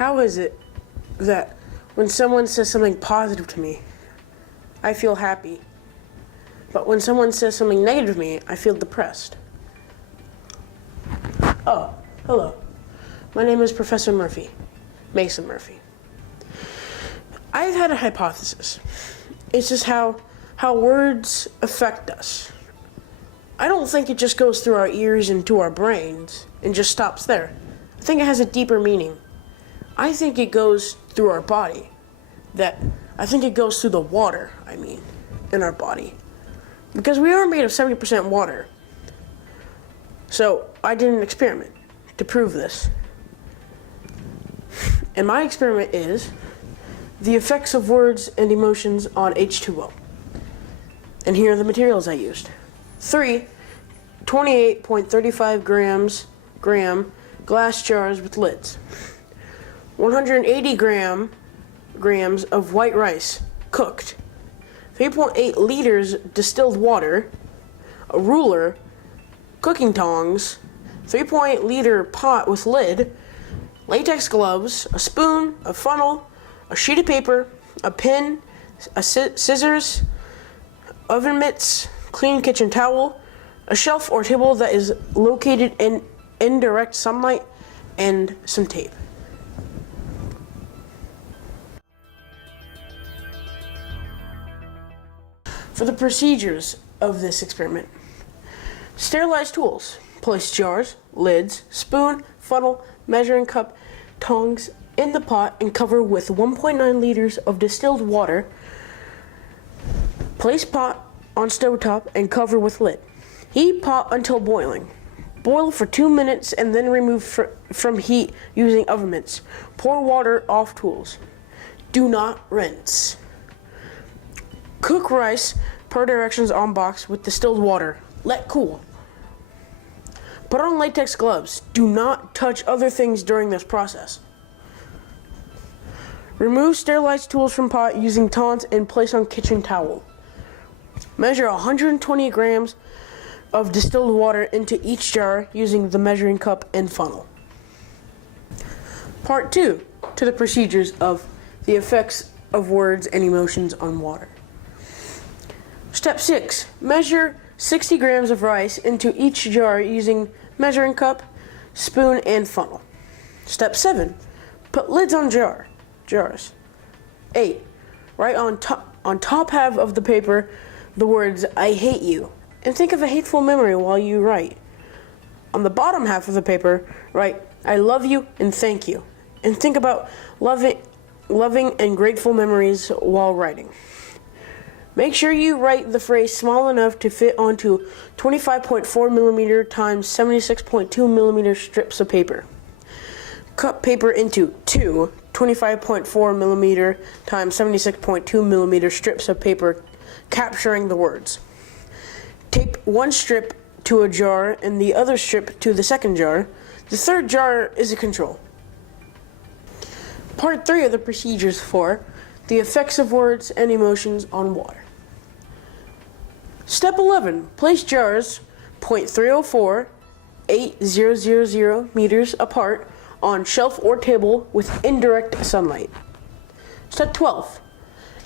How is it that when someone says something positive to me, I feel happy, but when someone says something negative to me, I feel depressed? Oh, hello. My name is Professor Murphy, Mason Murphy. I've had a hypothesis. It's just how words affect us. I don't think it just goes through our ears and to our brains and just stops there. I think it has a deeper meaning. I think it goes through our body. I think it goes through the water, in our body. Because we are made of 70% water. So I did an experiment to prove this. And my experiment is the effects of words and emotions on H2O. And here are the materials I used. 3 28.35 gram glass jars with lids. 180 grams of white rice, cooked. 3.8 liters distilled water, a ruler, cooking tongs, 3.8 liter pot with lid, latex gloves, a spoon, a funnel, a sheet of paper, a pin, scissors, oven mitts, clean kitchen towel, a shelf or table that is located in indirect sunlight, and some tape. For the procedures of this experiment: sterilize tools. Place jars, lids, spoon, funnel, measuring cup, tongs in the pot and cover with 1.9 liters of distilled water. Place pot on stovetop and cover with lid. Heat pot until boiling. Boil for 2 minutes and then remove from heat using oven mitts. Pour water off tools. Do not rinse. Cook rice per directions on box with distilled water. Let cool. Put on latex gloves. Do not touch other things during this process. Remove sterilized tools from pot using tongs and place on kitchen towel. Measure 120 grams of distilled water into each jar using the measuring cup and funnel. Part 2, to the procedures of the effects of words and emotions on water. Step 6, measure 60 grams of rice into each jar using measuring cup, spoon, and funnel. Step 7, put lids on jars. 8, write on top half of the paper the words "I hate you," and think of a hateful memory while you write. On the bottom half of the paper, write "I love you" and "thank you," and think about loving and grateful memories while writing. Make sure you write the phrase small enough to fit onto 25.4 millimeter times 76.2 millimeter strips of paper. Cut paper into 2 25.4 millimeter times 76.2 millimeter strips of paper, capturing the words. Tape one strip to a jar and the other strip to the second jar. The third jar is a control. Part 3 of the procedures for the effects of words and emotions on water. Step 11. Place jars 0.304, 8000 meters apart on shelf or table with indirect sunlight. Step 12.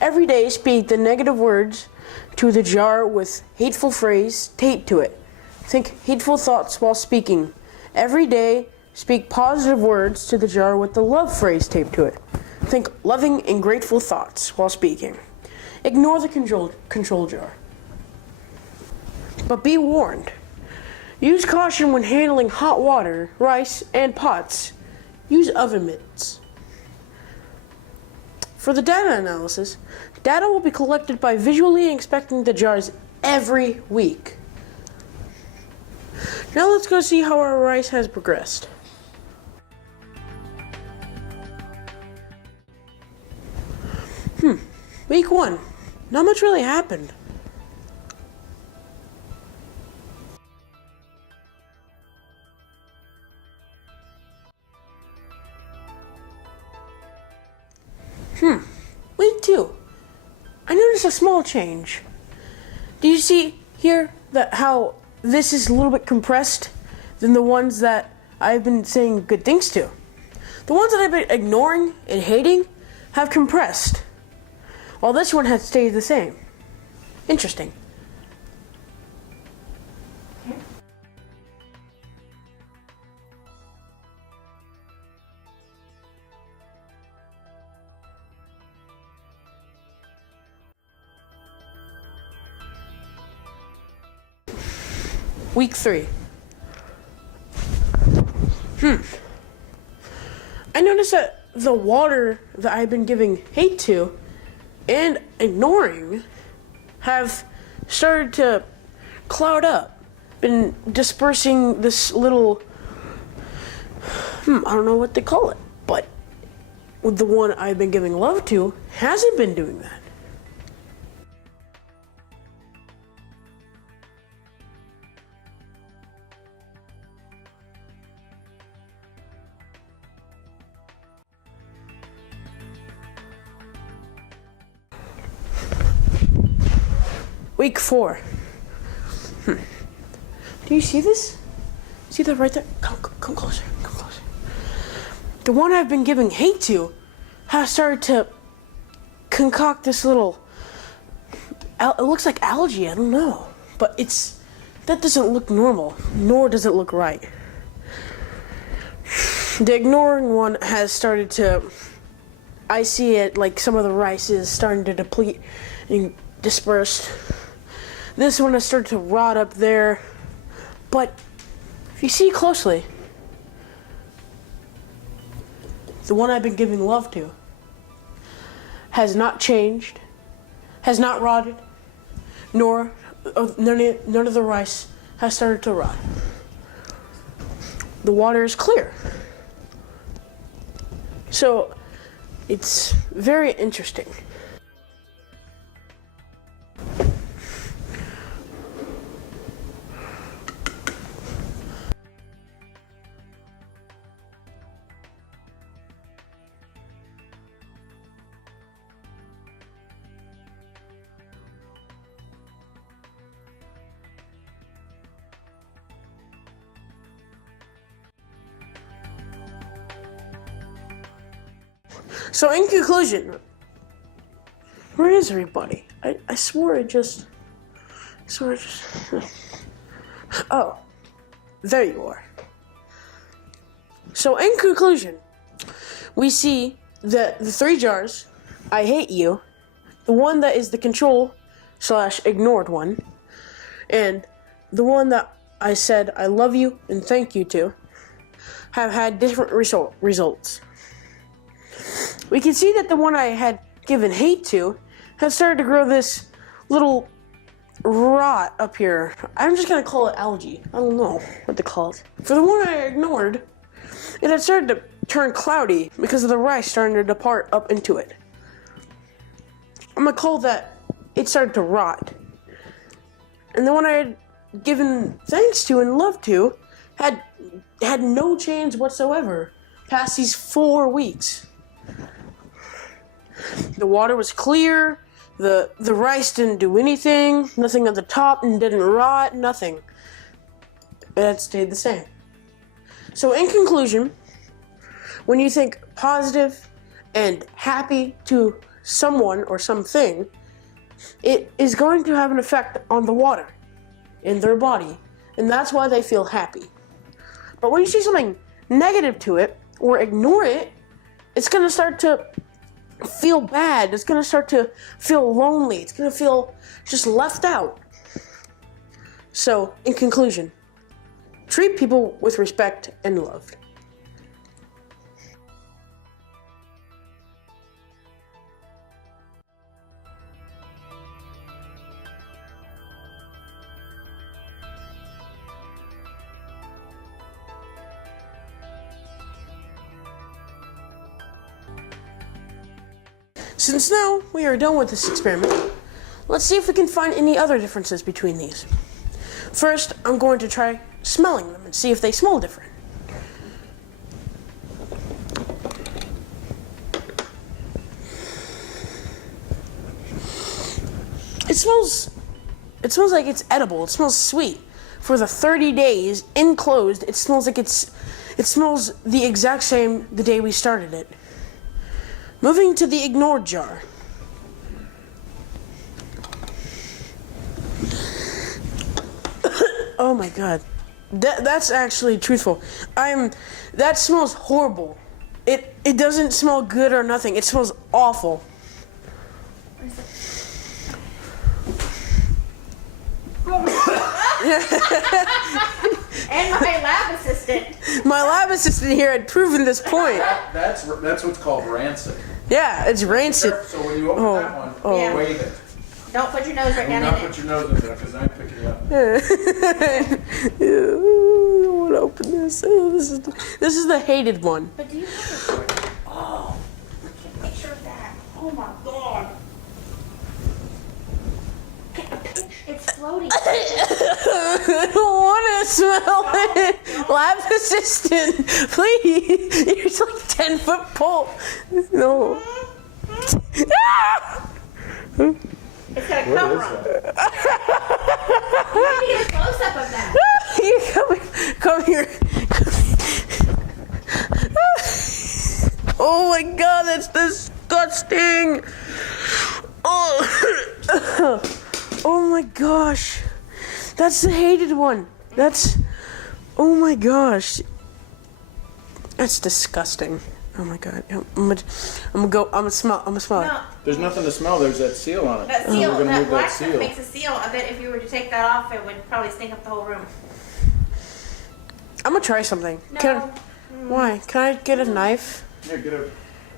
Every day speak the negative words to the jar with hateful phrase taped to it. Think hateful thoughts while speaking. Every day speak positive words to the jar with the love phrase taped to it. Think loving and grateful thoughts while speaking. Ignore the control jar. But be warned. Use caution when handling hot water, rice, and pots. Use oven mitts. For the data analysis, data will be collected by visually inspecting the jars every week. Now let's go see how our rice has progressed. Week 1. Not much really happened. Week 2. I noticed a small change. Do you see here that how this is a little bit compressed than the ones that I've been saying good things to? The ones that I've been ignoring and hating have compressed, while this one has stayed the same. Interesting. Week 3. I noticed that the water that I've been giving hate to and ignoring have started to cloud up, been dispersing this little, I don't know what to call it, but the one I've been giving love to hasn't been doing that. Week 4. Do you see this? See that right there? Come closer, come closer. The one I've been giving hate to has started to concoct this little, it looks like algae, I don't know. But that doesn't look normal, nor does it look right. The ignoring one has started to, I see it like some of the rice is starting to deplete and disperse. This one has started to rot up there, but if you see closely, the one I've been giving love to has not changed, has not rotted, nor none of the rice has started to rot. The water is clear. So it's very interesting. So in conclusion, where is everybody? I swore it just... Oh, there you are. So in conclusion, we see that the 3 jars, I hate you, the one that is the control/ignored one, and the one that I said I love you and thank you to, have had different results. We can see that the one I had given hate to has started to grow this little rot up here. I'm just gonna call it algae. I don't know what to call it. For the one I ignored, it had started to turn cloudy because of the rice starting to depart up into it. I'm gonna call that it started to rot. And the one I had given thanks to and love to had no change whatsoever past these 4 weeks. The water was clear, the rice didn't do anything, nothing at the top and didn't rot, nothing. It had stayed the same. So in conclusion, when you think positive and happy to someone or something, it is going to have an effect on the water in their body, and that's why they feel happy. But when you see something negative to it or ignore it, it's going to start to feel bad. It's going to start to feel lonely. It's going to feel just left out. So, in conclusion, treat people with respect and love. Since now we are done with this experiment, let's see if we can find any other differences between these. First, I'm going to try smelling them and see if they smell different. It smells like it's edible. It smells sweet. For the 30 days enclosed, it smells like it's It smells the exact same the day we started it. Moving to the ignored jar. Oh my god. That's actually truthful. That smells horrible. It doesn't smell good or nothing. It smells awful. And my lab assistant. My lab assistant here had proven this point. That's what's called rancid. Yeah, it's rancid. So when you open that one, Yeah. wave it. Don't put your nose right Do down not in put it. your nose in there because I'm picking it up. I want to open this. Oh, this is the hated one. But do you have a Oh, look at a picture of that. Oh my god. It's floating. I don't want to smell it. Lab assistant, please. You're just like 10-foot pole. No. It's gonna come from. You need a close up of that. You come here. Oh my god, that's disgusting. Oh. Oh my gosh. That's the hated one. Oh my gosh. That's disgusting. Oh my god. I'm gonna smell it. No, There's nothing to smell. There's that seal on it. that So seal, we're gonna that move black that stuff seal. makes a seal. I bet if you were to take that off, it would probably stink up the whole room. I'm gonna try something. No. Why? Can I get a knife? Here, get a.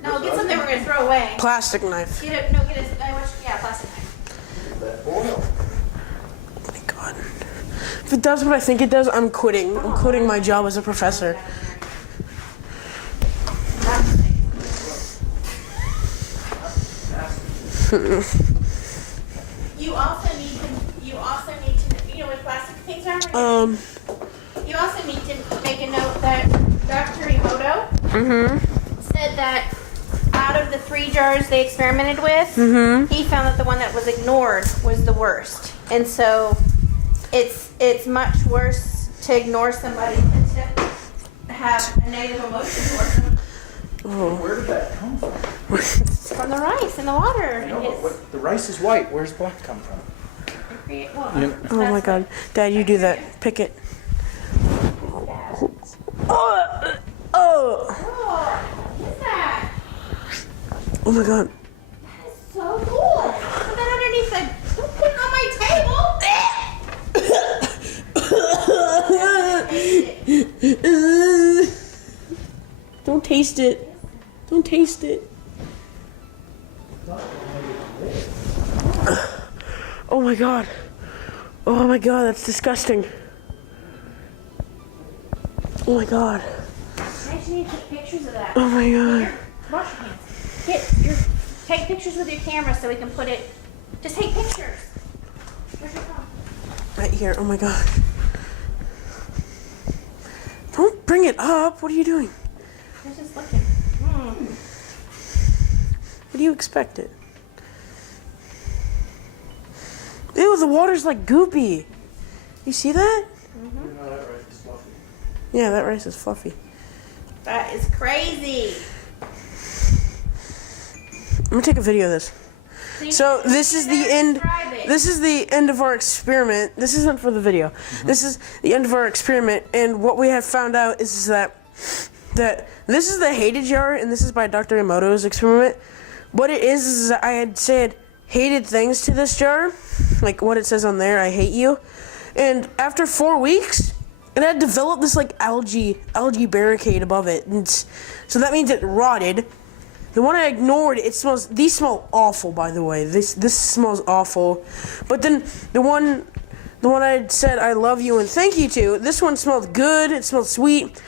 No, get something we're gonna throw away. Plastic knife. Get a plastic knife. That oil. Oh my god. If it does what I think it does, I'm quitting. I'm quitting my job as a professor. You also need to, you know what plastic things are? You also need to make a note that Dr. Emoto said that out of the 3 jars they experimented with, he found that the one that was ignored was the worst. And so it's much worse to ignore somebody than to have a negative emotion towards them. Where did that come from? From the rice and the water. I know, but the rice is white. Where's black come from? Oh my god. Dad, you do that. Pick it. Oh! Oh, what is that? Oh my god. That is so cool. Put that underneath the. Don't put it on my table. Don't taste it. Don't taste it. Oh my god. Oh my god, that's disgusting. Oh my god. I actually need to take pictures of that. Oh my god. Wash your hands. Take pictures with your camera so we can put it. Just take pictures. Where's your phone? Right here. Oh my god. Don't bring it up. What are you doing? I was just looking. What do you expect it? Ew, the water's like goopy. You see that? No, that rice is fluffy. Yeah, that rice is fluffy. That is crazy. I'm gonna take a video of this. So this is the end. Describe it. This is the end of our experiment. This isn't for the video. This is the end of our experiment, and what we have found out is that this is the hated jar, and this is by Dr. Emoto's experiment. What it is I had said hated things to this jar, like what it says on there, I hate you, and after 4 weeks, it had developed this like algae barricade above it, and so that means it rotted. The one I ignored, these smell awful, by the way. This smells awful. But then the one I said I love you and thank you to, this one smelled good, it smelled sweet,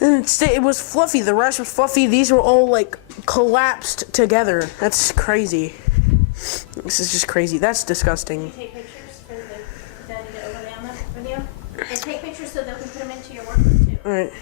and it was fluffy. The rice was fluffy. These were all like collapsed together. That's crazy. This is just crazy. That's disgusting. Take pictures for the overlay on the video. And take pictures so that we can put them into your workbook too. Alright.